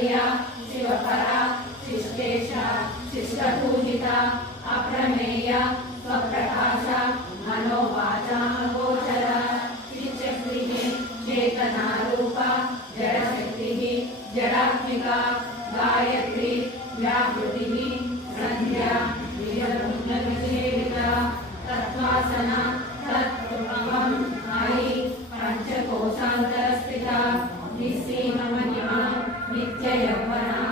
शिवप्रिया शिवपरा शिष्टेशा शिष्टपूजिता अप्रमेया स्वप्रकाशा मनोवाचामगोचरा चिच्चक्तिः चेतनारूपा जडशक्तिः जडात्मिका गायत्री व्याहृतिः संध्या विजयसेविता तत्त्वासना तत्त्वम् अयि पंचकोशान्तरस्थिता निस्सीममहिमा नित्ययौवना